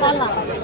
三了。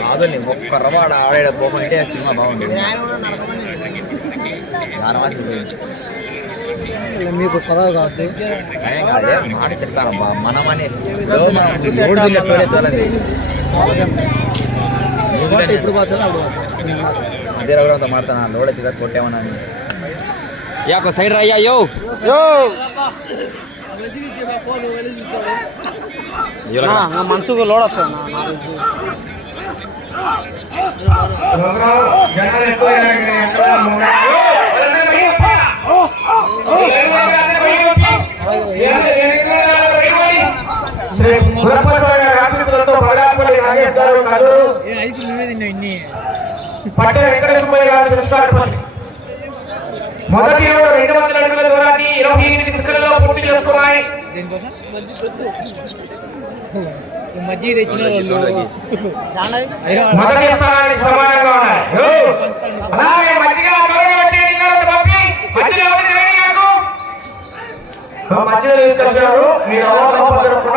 బాధని ఒక్క రవాడ ఆడే సినిమా బాగుండేది నారమాసి పోయింది మీకు పదవి కానీ అదే మాట చెప్తాను మనమని. మూడు జిల్లా తోలే తోలది ఇప్పుడు. అదే రఘురావుతో మాడతాను లోడ తిరగ కొట్టేమన్నా అని యాకో సైడ్ రా అయ్యా యో! మనసుకు లోడ్ వస్తుంది నా, నా గురించి. మొదటి ఏడు రెండు వందల అడుగుల దూరాన్ని ఇరవై ఎనిమిది సెకండ్లలో పూర్తి చేసుకున్నాయి. మజ్జిగ తెచ్చిన వాళ్ళు మొదటి స్థానానికి సమానంగా ఉన్నాయి. ఓ! అలాగే మధ్యగా గౌరవ వడ్డీ లింగాలను పంపి మధ్యలో తీసుకొచ్చారు. మీరు ఎక్కువ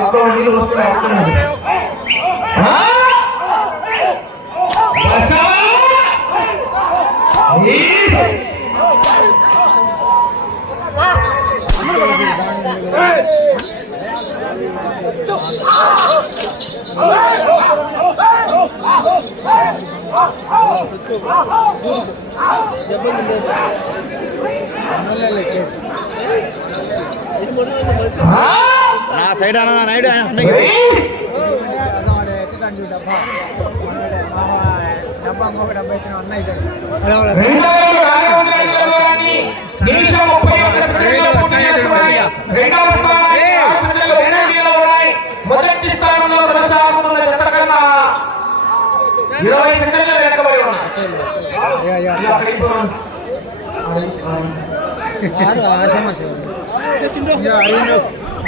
Abang ni lu kena apa? Ha? Masa? Ni. Ah! పక్కన నీళ్ళు పోస్తున్నాయి, వస్తున్నాయి. ఆ? బసవా! ఈ! ఆ? నా సైడ్ అన్న నైడ్ అన్నయ్య ఈ! రెండో రౌండ్ నాలుగు వందల అడుగులలోని నిమిషం ముప్పై ఒక్క సెకండ్లలో పూర్తి చేసుకున్నాయి. రెండవ స్థానానికి ఆరు సెకండ్లు వెనుకంజలో ఉన్నాయి. మొదటి స్థానంలో కొనసాగుతున్న జత కన్నా ఇరవై సెకండ్లు వెనకబడి ఉన్నాయి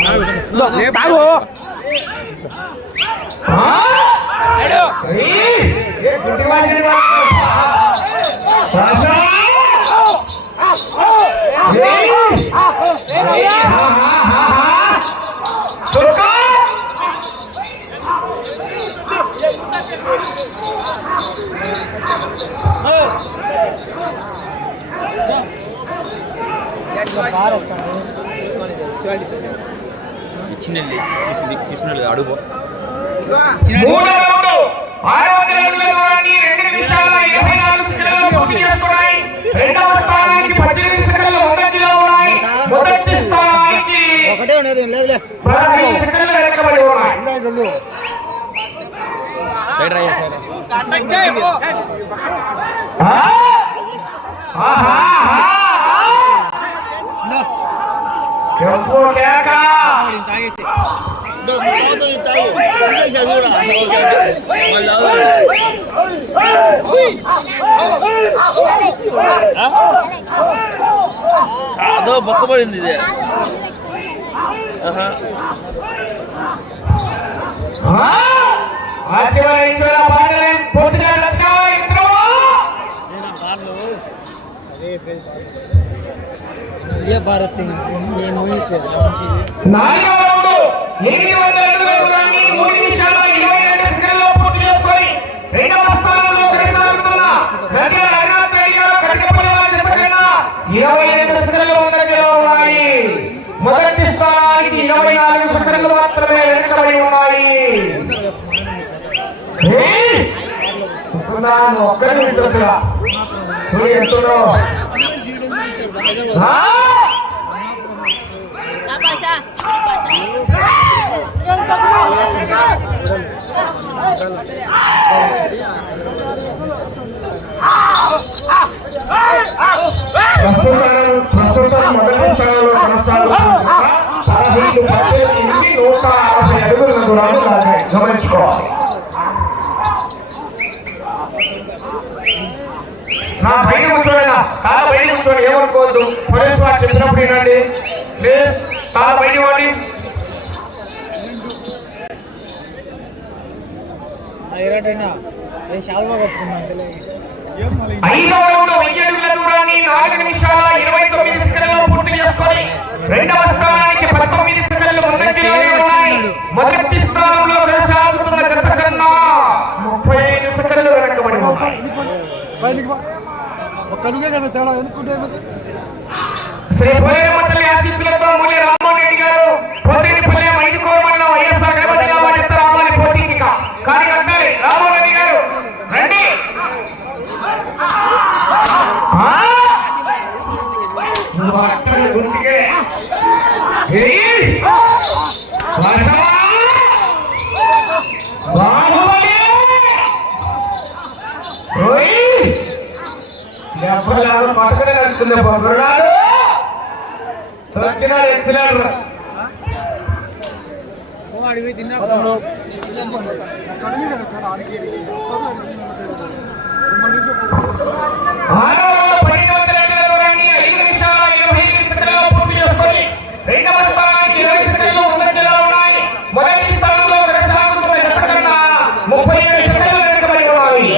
ఇలా పడిపోయింది. ఆ? ఈ! ఏ గుడ్డి ఇచ్చినండి తీసుకున్నది అడుగు ఒకటే ఉండేది లేదులే. పదహైదు సెకండ్లు వెనకబడి ఉన్నాయి సైడ్ రా సైడ్ ఆ? ఆహా, ఆహా, ఆహా. ఎంపో అదో బొక్కబడింది ఇది పాటలు పూర్తిగా భారత్ నేను ఊహించేది ఇరవై ఐదు సెకండ్లు ముందంజలో ఉన్నాయి మొదటి స్థానానికి ఇరవై నాలుగు సెకండ్లు మాత్రమే వెనకబడి ఉన్నాయి. ఒక్క నిమిషం ప్రస్తుతం ప్రస్తుతం మొదటి స్థానంలో కొనసాగుతున్న పదహైదు పద్దెనిమిది నూట అరవై అడుగుల దూరాన్ని గమనించుకోవాలి నా బయట కూర్చోండి. తాళ బయట కూర్చోండి. ఏమనుకోవద్దు. పోలీస్ వారు చెప్పినప్పుడు ఏంటండి ప్లీజ్ తాళ బయట ఇవ్వండి. ఏటైనా ఏ శాల్వా కట్టుకున్నాను ఐదవ రౌండ్ వెయ్యి అడుగుల దూరాన్ని నాలుగు నిమిషాల ఇరవై తొమ్మిది సెకండ్లలో పూర్తి చేసుకొని రెండవ స్థానానికి పంతొమ్మిది సెకండ్లు ముందంజలోనే ఉన్నాయి. మొదటి స్థానంలో కొనసాగుతున్న గత కన్నా ముప్పై ఐదు సెకండ్లు వెనకబడి ఉన్నాయి. ఒక్కడికే కదా తేడా? ఎన్నుకుంటే శ్రీ పోలేరమతల్లి ఆశీస్సులతో మూలి రామ్మోహన్ రెడ్డి గారు పోతేనిపల్లి వచ్చింది పొగడాడు తొక్కినాడు ఎక్సలేటర్. రెండవ స్థానానికి ఇరవై సెకండ్లు ఉన్నతిలో ఉన్నాయి. మొదటి స్థానంలో కొనసాగుతూ ఎంతకన్నా ముప్పై ఏడు సెకండ్లు వెనకబడి ఉన్నాయి.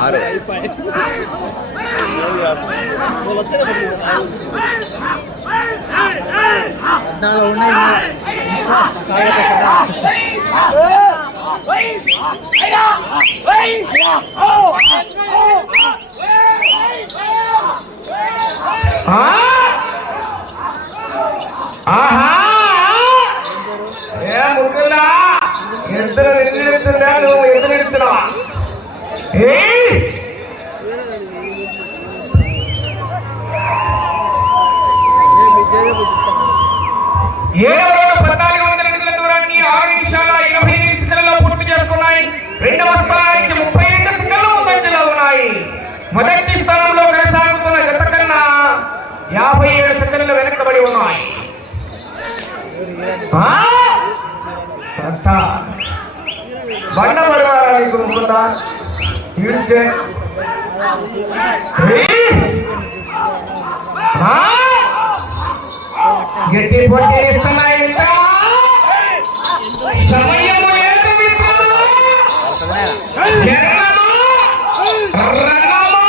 ఆరు ఆ? ఆహా ఏయ్! ఏడవ పద్నాలుగు వందల ఎనిమిది దూరాన్ని ఆరు నిమిషాల ఎనభై ఎనిమిది సెకండ్లలో పూర్తి చేసుకున్నాయి. రెండవ స్థానానికి ముప్పై ఐదు సెకండ్లు ముందంజలో ఉన్నాయి. మొదటి స్థానంలో కొనసాగుతున్న జత కన్నా యాభై ఏడు సెకండ్లు వెనకబడి ఉన్నాయి. బండ పడవారానికి ముగ్గురా Unison. Three. हाँ। गिरते पड़ते समय का। समय मुझे तो मित्र। जरना मा रना मा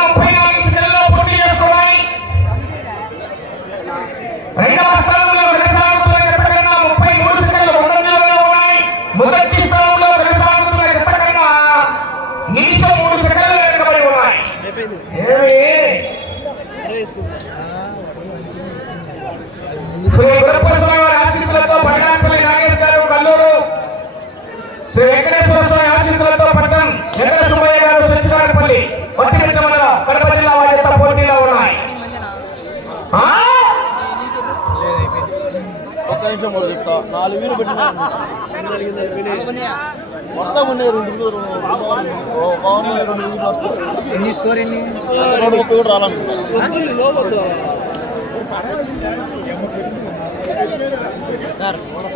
నాలుగు వీలు పెట్టిన. మొత్తం ఉండే రెండు వీలు రెండు వీలు. వస్తాయి. ఎన్ని స్కోర్ ఎన్ని? రెండు ముప్పై కూడా రాలనుకుంటా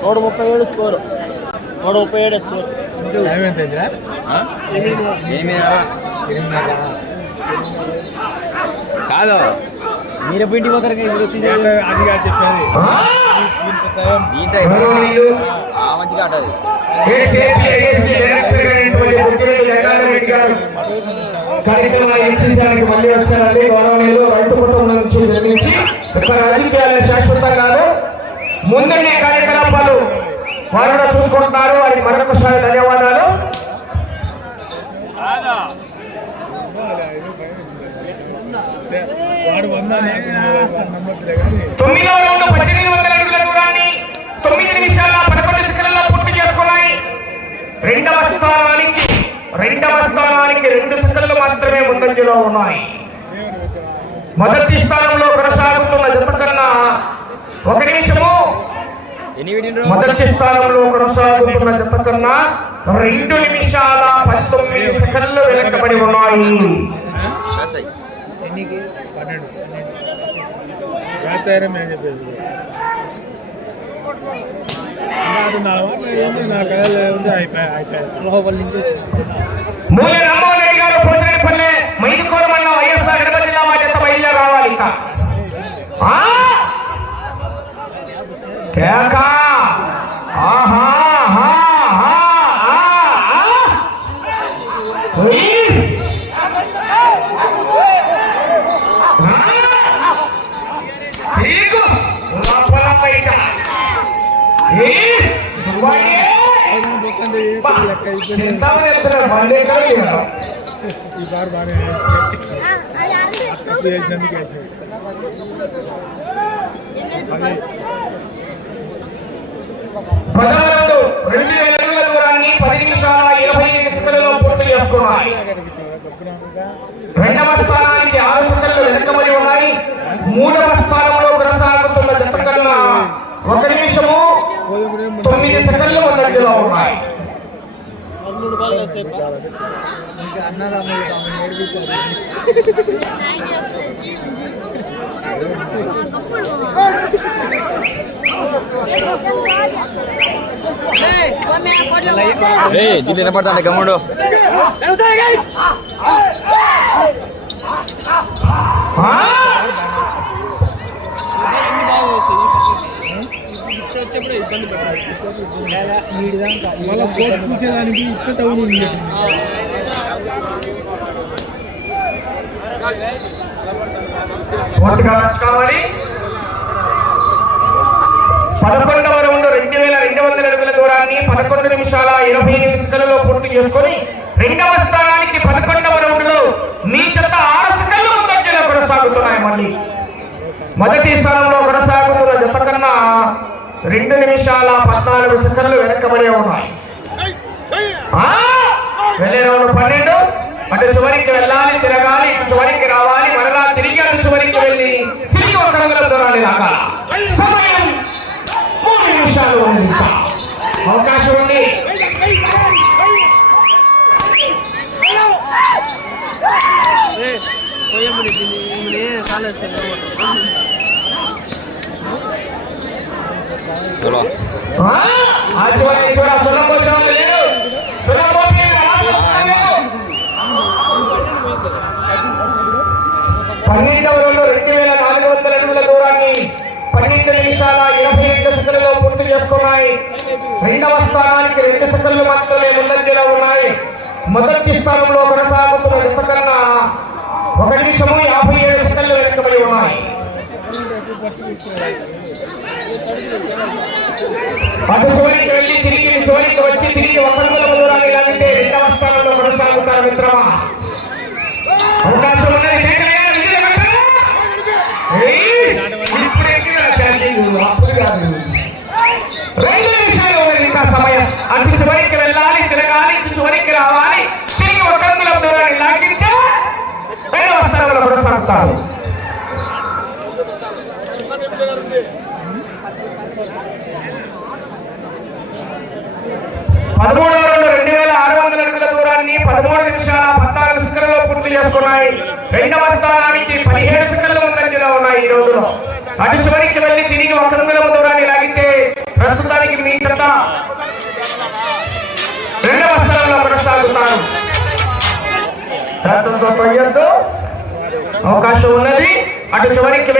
నూట ముప్పై ఏడు స్కోర్. నూట ముప్పై ఏడు స్కోర్. కాదు. మీరే పిండి పోతారు? ఇప్పుడు వచ్చి ఆ? దీంట్లో మంచిగా ఆటది కార్యక్రమాన్ని వీక్షించడానికి మళ్ళీ వచ్చారండి. గౌరవనీయులు రైతు కుటుంబం నుంచి నిర్మించి ఇక్కడ రాజకీయాలు శాశ్వతం కాదు ముందుండే కార్యకలాపాలు వారు చూసుకుంటున్నారు. వారికి మరొకసారి ధన్యవాదాలు. తొమ్మిదవ రౌండ్ పద్దెనిమిది వందల అడుగుల దూరాన్ని తొమ్మిది నిమిషాల పదకొండు సెకండ్లలో పూర్తి చేసుకున్నాయి. రెండవ స్థానానికి రెండవ స్థానానికి రెండు సెకండ్లు మాత్రమే ముందంజలో ఉన్నాయి. మొదటి స్థానంలో కొనసాగుతున్న జత కన్నా ఒక నిమిషము. మొదటి స్థానంలో కొనసాగుతున్న జత కన్నా రెండు నిమిషాల పంతొమ్మిది సెకండ్లు వెనకబడి ఉన్నాయి. ఎన్నికి పన్నెండు రాత్రి మేము చెప్పేది నాకు నా వాటిలో ఏంది నా కళలో ఉంది అయిపోయా అయిపోయాయి లోపల నుంచి వచ్చి మూల రామ్మోహన్ చింతామణి ఎత్తున్నారు, బండి ఎక్కడ ఈ బార్ బాగానే తప్పు వేసాడు పదహారు రెండు వేల అడుగుల దూరాన్ని పది నిమిషాల ఇరవై ఐదు సెకండ్లలో పూర్తి చేసుకున్నాయి రెండవ స్థానానికి ఆరు సెకండ్లు వెనుకబడి ఉన్నాయి. మూడవ స్థానం కొనసాగుతున్న జత కన్నా ఒక నిమిషము తొమ్మిది సెకండ్లు ముందంజలో ఉన్నాయి రెండు రూపాయలు దీన్ని వినపడతా గమ్ముడు ఆ? మళ్ళీ చూసేదానికి ఇంత టౌన్ ఉంది. పూర్తిగా రాసుకోవాలి పదకొండవ రౌండ్ రెండు వేల రెండు వందల అడుగుల దూరాన్ని పదకొండు నిమిషాల ఇరవై ఎనిమిది సెకండ్లలో పూర్తి చేసుకొని రెండవ స్థానానికి పదకొండవ రౌండ్ మీ చెత్త ఆరు సెకండ్లు ముందంజలో కొనసాగుతున్నాయి మళ్ళీ. మొదటి స్థానంలో కొనసాగుతున్న జత కన్నా రెండు నిమిషాల పద్నాలుగు సెకండ్లు వెనకబడే ఉన్నాయి. వెళ్ళే రౌండ్ పన్నెండు? అటు చివరికి వెళ్ళాలి తిరగాలి ఇటు చివరికి రావాలి మరలా తిరిగి అటు చివరికి వెళ్ళి తిరిగి ఒక రంగుల దూరాన్ని లాగాలి సమయం మూడు నిమిషాలు అవకాశం ఉంది. ఆ? చివరి చివర ఈ చివర సున్నం పోసిన వాళ్ళు లేరు. సున్నం పోసి రావాల్సిన లేదు. పన్నెండవ రోజు రెండు వేల నాలుగు వందల అడుగుల దూరాన్ని పన్నెండు నిమిషాల ఇరవై ఐదు సెకండ్లో పూర్తి చేసుకున్నాయి. రెండవ స్థానానికి రెండు సెకండ్లు మాత్రమే ముందంజలో ఉన్నాయి. మొదటి స్థానంలో కొనసాగుతున్న ఇంతకన్నా ఒక నిమిషము యాభై ఏడు సెకండ్లు వెనుకబడి ఉన్నాయి. అటు చివరికి వెళ్ళి తిరిగి ఇటు చివరికి వచ్చి తిరిగి ఒక అంగుళం దూరాన్ని లాగితే రెండవ స్థానంలో కొనసాగుతారు మిత్రమా అవకాశం ఉన్నది కేకలేయాలి, విజయ వెంకట. ఏయ్, ఇప్పుడు ఎక్కిన ఛార్జింగ్, అప్పుడు కాదు. రెండు నిమిషాలు ఉన్నది ఇంకా సమయం అటు చివరికి వెళ్ళాలి తిరగాలి ఇటు చివరికి రావాలి తిరిగి ఒక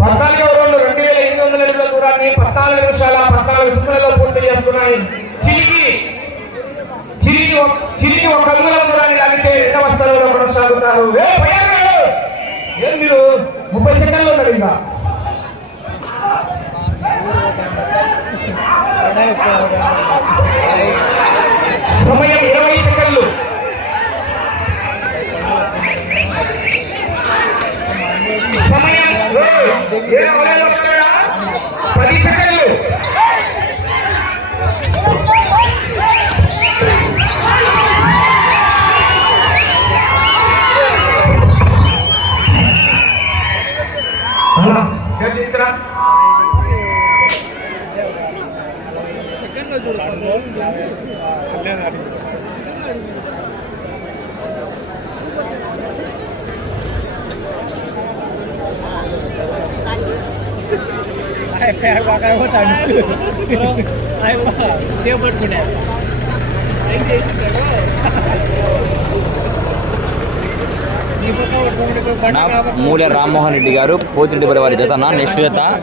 పద్నాలుగు ఓవర్లు రెండు వేల ఎనిమిది వందల అడుగుల దూరాన్ని పద్నాలుగు నిమిషాల పద్నాలుగు సెకండ్లలో పూర్తి చేస్తున్నాయి చిరిగి చిరిగి ఒక- చిరిగి ఒక అంగుళం దూరాన్ని లాగితే రెండవ స్థలంలో కొనసాగుతారు. ఏం మీరు? ముప్పై సెకండ్లు ఉన్నారు ఇంకా. సమయం ఇరవై సెకండ్లు సమయం ఏ, ఏ అవలేలో ఉన్నారా? పది సెకండ్లు అన్నా, గేట్ తీసుకురా పట్టుకుంటే ఏం చేసింటాడు నీ పక్క పట్టుకుంటే రామ్మోహన్ రెడ్డి గారు పోతిరెడ్డిపల్లి వారి జత నా నెక్స్ట్ జత.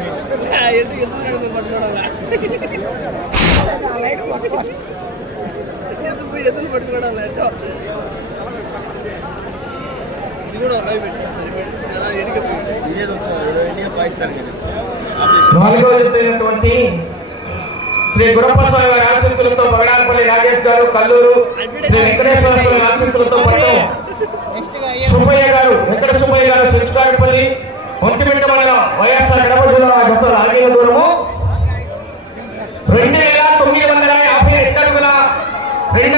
ఎదురు పట్టుకోవడం నాలుగో జతైనటువంటి శ్రీ గురప్ప స్వామి వారి ఆశీస్సులతో బగడాలపల్లి రాజేష్ గారు కల్లూరు శ్రీ వెంకటేశ్వర స్వామి ఆశీస్సులతో పట్టం సుబ్బయ్య గారు వెంకట సుబ్బయ్య గారు సెంచుకాడిపల్లి ఒంటిమిట్ట మండలం వైఎస్ఆర్ కడప జిల్లా గత రాజీవ దూరము. రెండు వేల తొమ్మిది వందల యాభై ఎట్టడుగుల రెండు